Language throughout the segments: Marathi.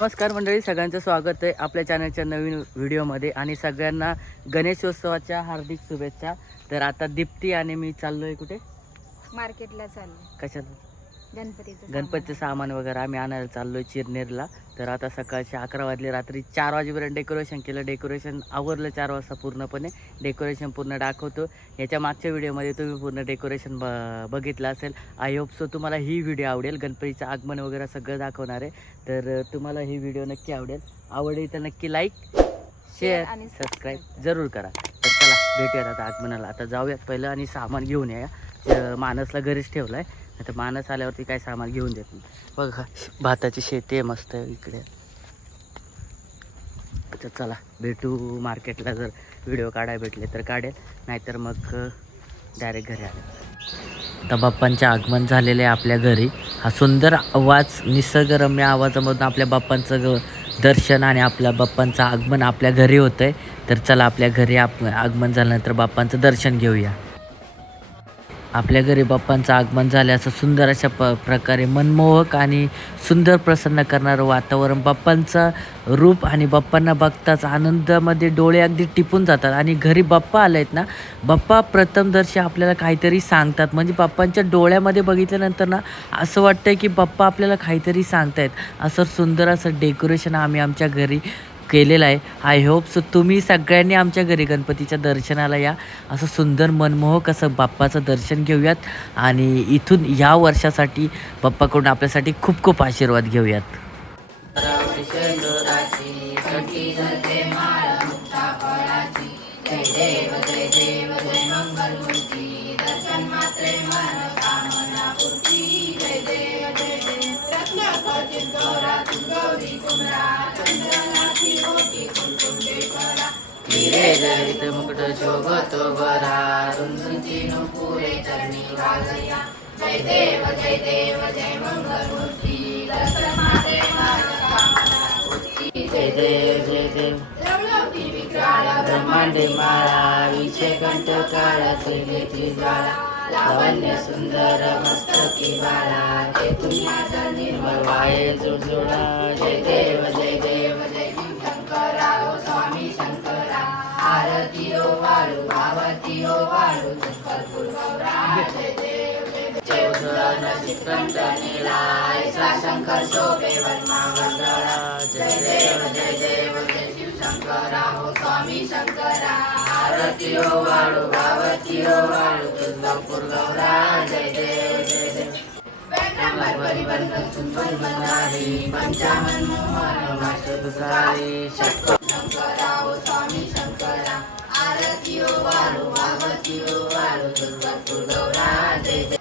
नमस्कार मंडळी, सगळ्यांचं स्वागत आहे आपल्या चॅनलच्या नवीन व्हिडिओमध्ये आणि सगळ्यांना गणेशोत्सवाच्या हार्दिक शुभेच्छा। तर आता दीप्ती आणि मी चाललोय कुठे? मार्केटला चाललो। कशाला? गणपतीचं गणपतीचं सामान वगैरे आम्ही आणायला चाललोय चिरनेरला। तर आता सकाळचे 11 वाजले, रात्री 4 वाजेपर्यंत डेकोरेशन केलं। डेकोरेशन आवरलं 4 वाजता पूर्णपणे। डेकोरेशन पूर्ण दाखवतो। याच्या मागच्या व्हिडिओमध्ये तुम्ही पूर्ण डेकोरेशन बघितलं असेल। आय होप सो तुम्हाला ही व्हिडिओ आवडेल। गणपतीचं आगमन वगैरे सगळं दाखवणार आहे। तर तुम्हाला ही व्हिडिओ नक्की आवडेल। आवडली तर नक्की लाईक शेअर आणि सबस्क्राईब जरूर करा। तर चला भेटूयात आता आगमनाला। आता जाऊयात पहिलं आणि सामान घेऊन या। मानसला घरीच ठेवलं आहे। आता मानस आल्यावरती काय सामान घेऊन देत नाही। बघा भाताची शेती आहे मस्त इकडे। तर चला भेटू मार्केटला। जर व्हिडिओ काढायला भेटले तर काढेल, नाहीतर मग डायरेक्ट घरी आले। आता बाप्पांचे आगमन झालेले आहे आपल्या घरी। हा सुंदर आवाज, निसर्गरम्य आवाजामधून आपल्या बाप्पांचं दर्शन आणि आपल्या बाप्पांचं आगमन आपल्या घरी होतं आहे। तर चला आपल्या घरी आगमन झाल्यानंतर बाप्पांचं दर्शन घेऊया। आपल्या घरी बाप्पांचं आगमन झाले। असं सुंदर अशा प्रकारे मनमोहक आणि सुंदर प्रसन्न करणारं वातावरण, बाप्पांचं रूप आणि बाप्पांना बघताच आनंदामध्ये डोळे अगदी टिपून जातात। आणि घरी बाप्पा आले आहेत ना, बाप्पा प्रथमदर्शी आपल्याला काहीतरी सांगतात। म्हणजे बाप्पांच्या डोळ्यामध्ये बघितल्यानंतर ना असं वाटतं की बाप्पा आपल्याला काहीतरी सांगतायत। असं सुंदर असं डेकोरेशन आम्ही आमच्या घरी केलेलं आहे। आय होप सो तुम्ही सगळ्यांनी आमच्या घरी गणपतीच्या दर्शनाला या। असं सुंदर मनमोहक असं बाप्पाचं दर्शन घेऊयात आणि इथून या वर्षासाठी बाप्पाकडून आपल्यासाठी खूप खूप आशीर्वाद घेऊयात। मुकुट शोभतो बरा, रुंदुंची नुपुरे चरणी वाजया। जय देव जय देव जय मंगलमूर्ती, दर्शन मात्रे मन कामना पूर्ती। जय देव जय देव लवलवती विक्राळ, ब्रह्मांडे माळा, विषय कंठ काळा त्रिनेत्री ज्वाला। लावण्य सुंदर मस्तकी बाळा, तेथून माझा निर्मळ वाये जोडजोडा। जय देव जय देव जय शंकरा, ओ स्वामी शंकरा। आरती ओ वाळू, आरती ओ वाळू, कर्पूर गौरा। जय देव जय देव चौदन श्रीकंठ नीला, ऐसा शंकर शोभे वर्मावर गळा। जय देव जय देव जय शिव शंकरा, हो स्वामी शंकरा। आरती ओ वाळू, आरती ओ वाळू, कर्पूर गौरा। जय देव जय देव परिबंध सुंदर बनारी, पंचामन मोहन मास्टरधारी। शंकरा ओ स्वामी शंकरा, आरती ओ वाळू, आरती ओ वाळू, कर्पूर गौरा। जय देव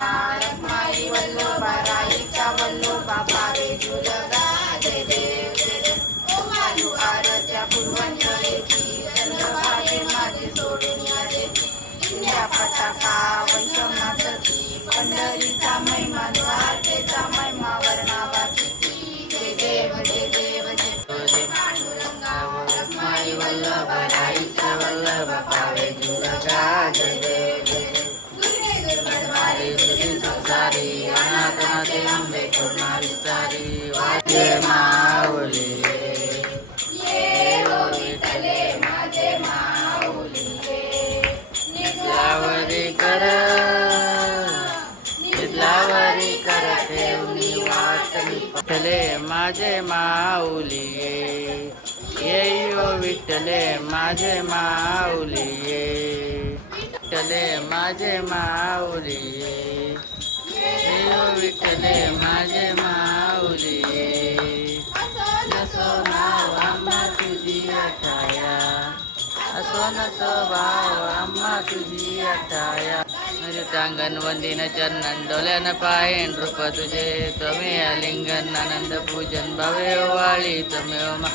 माई वल्लभा, राईच्या वल्लभा पावे तुलगा। जय देव जय देव ओ वाळू, आरत्या पूर्वंजलीची, चंद्रभागे माझे सोडून या देवी। इंद्या पताका वैष्णवनाथी, पंढरीचा महिमा, द्वारकेचा महिमा वर्णावा किती। जय देव जय देव जय पांडुरंगा, रखमाई वल्लभा, राईच्या वल्लभा पावे तुलगा। जय देव जय देव दुर्गे दुर्गणवारी, सुधीर संसारी, अनाथनाथे अंबे करुणा विस्तारी। वाजे माऊली ये ओ विठ्ठले माझे माऊली ये, निद्रावरी कर निद्रावरी कर ठेवली वाट। विठ्ठले माझे माऊली ये, ये ओ विठ्ठले माझे माऊली ये। विठ्ठले माझे माऊली ये, ये ओ विठ्ठले माझे माऊली ये। असो नाव आम्हा तुझी अठाया, असो नसो भाव आम्हा तुझी अठाया। चांगन वंदिन चरणन, डोल्यान पायन रूप तुझे। त्वमेव लिंगन आनंद पूजन, भवे वाळी त्वमेव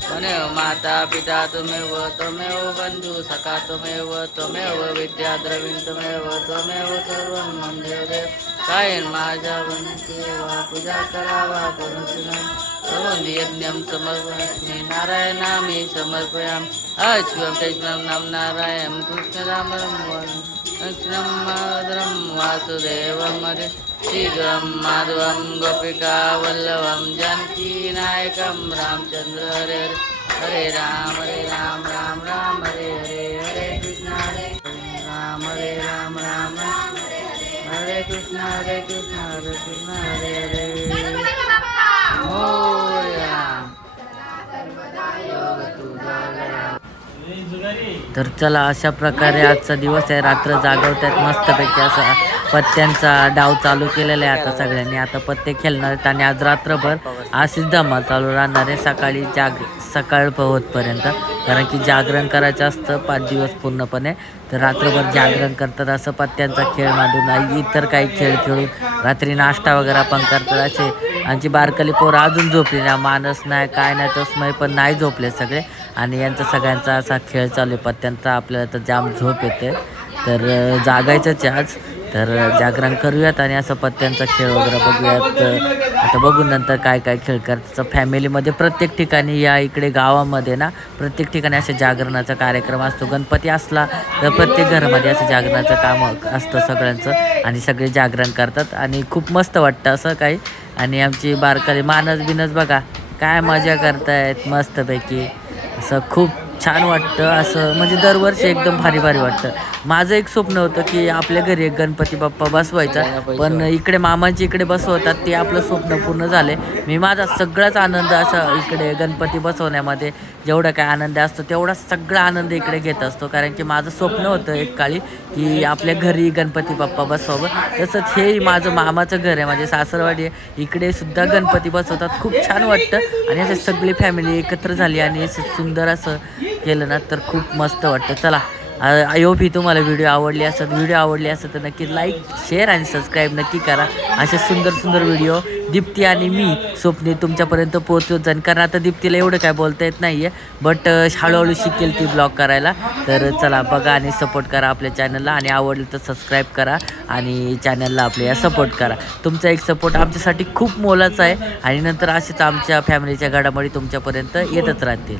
त्वमेव माता पिता त्वमेव, त्वमेव बंधू सखा त्वमेव, त्वमेव विद्या द्रविण त्वमेव, त्वमेव सर्वं मम देवदेव। कायन माझ्या वंदेवा, पूजा करावा करुण यज्ञं समर्पयामि, नारायणामि समर्पयामि। अच्युतं कृष्णं नाम नारायणं, कृष्णनामं कृष्णं माधुरं वासुदेवं हरे श्रीधुरं माधवं गोपिका वल्लभं जानकीनायकं रामचन्द्र हरे हरे हरे राम राम राम हरे हरे हरे कृष्ण राम हरे राम राम राम हरे कृष्ण हरे कृष्ण हरे हरे मोरया योग तुझा गया. तर चला अशा प्रकारे आजचा दिवस आहे. रात्र जागवतात मस्तपैकी असा पत्त्यांचा डाव चालू केलेला आहे आता सगळ्यांनी. आता पत्ते खेळणार आहेत आणि आज रात्रभर अशीच धमाल चालू राहणार आहे सकाळी सकाळ होतपर्यंत. कारण की जागरण करायचं असतं 5 दिवस पूर्णपणे. तर रात्रभर जागरण करतात असं पत्त्यांचा खेळ मांडून इतर काही खेळ खेळून रात्री नाश्ता वगैरे पण करतात. असे आमची बारकली पोरं अजून झोपली नाही. मानस नाही काय नाही तस्मय पण नाही झोपले सगळे. आणि यांचा सगळ्यांचा असा खेळ चालू आहे पत्त्यांचा. आपल्याला तर जाम झोप येते तर जागायचंच आहे आज. तर जागरण करूयात आणि असं पत्त्यांचा खेळ वगैरे बघूयात. आता बघून नंतर काय काय खेळ करतात फॅमिलीमध्ये. प्रत्येक ठिकाणी या इकडे गावामध्ये ना प्रत्येक ठिकाणी असे जागरणाचा कार्यक्रम असतो. गणपती असला तर प्रत्येक घरामध्ये असं जागरणाचं काम असतं सगळ्यांचं आणि सगळे जागरण करतात आणि खूप मस्त वाटतं असं काही. आणि आमची बारकाली मानस बिनस बघा काय मजा करतायत मस्तपैकी. असं खूप छान वाटतं असं म्हणजे दरवर्षी एकदम भारी वाटतं. माझं एक स्वप्न होतं की आपल्या घरी एक गणपती बाप्पा बसवायचा. पण इकडे मामांची इकडे बसवतात ते आपलं स्वप्न पूर्ण झाले. मी माझा सगळाच आनंद असा इकडे गणपती बसवण्यामध्ये जेवढा काय आनंद असतो तेवढा सगळा आनंद इकडे घेत असतो. कारण की माझं स्वप्न होतं एक काळी की आपल्या घरी गणपती बाप्पा बसवावं. तसंच हे माझं मामाचं घर आहे माझे सासरवाडी आहे. इकडे सुद्धा गणपती बसवतात. खूप छान वाटतं आणि असं सगळी फॅमिली एकत्र झाली आणि असं सुंदर असं केलं ना तर खूप मस्त वाटतं. चला आय होप ही तुम्हाला व्हिडिओ आवडली असत तर नक्की लाईक शेअर आणि सबस्क्राईब नक्की करा. असे सुंदर व्हिडिओ दीप्ती आणि मी स्वप्नी तुमच्यापर्यंत पोहोचवत जाईन. कारण आता दीप्तीला एवढं काय बोलता येत नाही आहे बट हळूहळू शिकेल ती ब्लॉग करायला. तर चला बघा आणि सपोर्ट करा आपल्या चॅनलला आणि आवडलं तर सबस्क्राईब करा आणि चॅनलला आपल्या सपोर्ट करा. तुमचा एक सपोर्ट आमच्यासाठी खूप मोलाचा आहे आणि नंतर असेच आमच्या फॅमिलीच्या घडामोडी तुमच्यापर्यंत येतच राहतील.